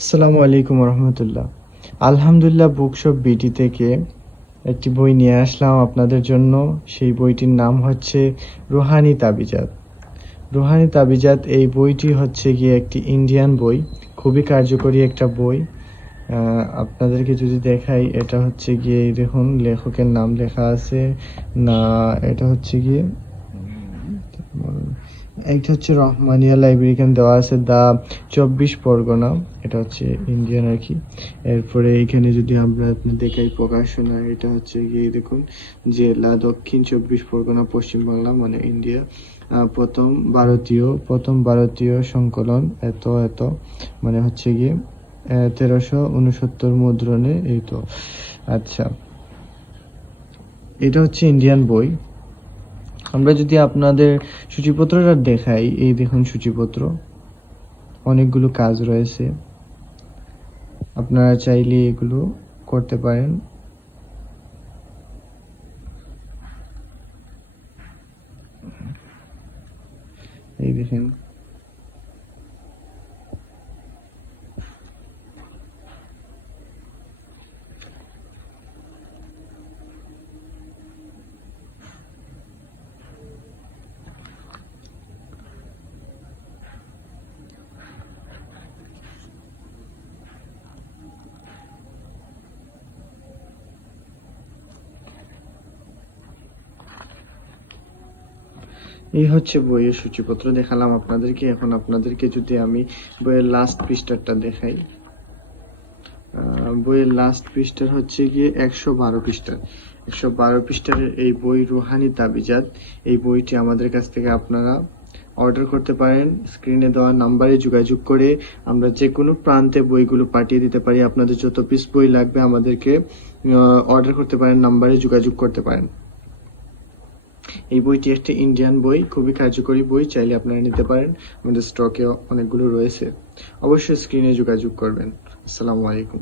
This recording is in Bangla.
আসসালামু আলাইকুম রহমতুল্লাহ। আলহামদুলিল্লাহ বুকশপ বিটি থেকে একটি বই নিয়ে আসলাম আপনাদের জন্য। সেই বইটির নাম হচ্ছে রুহানি তাবিজাত। রুহানি তাবিজাত এই বইটি হচ্ছে গিয়ে একটি ইন্ডিয়ান বই, খুবই কার্যকরী একটা বই। আপনাদেরকে যদি দেখাই, এটা হচ্ছে গিয়ে দেখুন লেখকের নাম লেখা আছে না, এটা হচ্ছে গিয়ে একটা হচ্ছে রহমানিয়া লাইব্রেরিখান দেওয়া আছে দা 24 পরগনা, এটা হচ্ছে ইন্ডিয়ান আর কি। এরপরে এইখানে যদি আমরা আপনি দেখাই প্রকাশনা, এটা হচ্ছে গিয়ে দেখুন জেলা দক্ষিণ 24 পরগনা পশ্চিমবাংলা মানে ইন্ডিয়া। প্রথম ভারতীয় সংকলন এত এত মানে হচ্ছে গিয়ে 1369 মুদ্রণে, এই তো। আচ্ছা, এটা হচ্ছে ইন্ডিয়ান বই। আমরা যদি আপনাদের সূচিপত্রটা দেখাই, এই দেখুন সূচিপত্র, অনেকগুলো কাজ রয়েছে, আপনারা চাইলে এগুলো করতে পারেন। এই দেখেন, এই হচ্ছে বইয়ের সূচিপত্র দেখালাম আপনাদেরকে। এখন আপনাদেরকে যদি আমি বইয়ের লাস্ট পৃষ্ঠাটা দেখাই, বইয়ের লাস্ট পৃষ্ঠার হচ্ছে গিয়ে 112 পৃষ্ঠার এই বই রুহানি তাবিজাত। এই বইটি আমাদের কাছ থেকে আপনারা অর্ডার করতে পারেন। স্ক্রিনে দেওয়া নাম্বারে যোগাযোগ করে আমরা যে কোনো প্রান্তে বইগুলো পাঠিয়ে দিতে পারি। আপনাদের যত পিস বই লাগবে আমাদেরকে অর্ডার করতে পারেন, নাম্বারে যোগাযোগ করতে পারেন। এই বইটি একটি ইন্ডিয়ান বই, খুবই কার্যকরী বই, চাইলে আপনারা নিতে পারেন। আমাদের স্টকে অনেকগুলো রয়েছে। অবশ্যই স্ক্রিনে যোগাযোগ করবেন। আসসালামু আলাইকুম।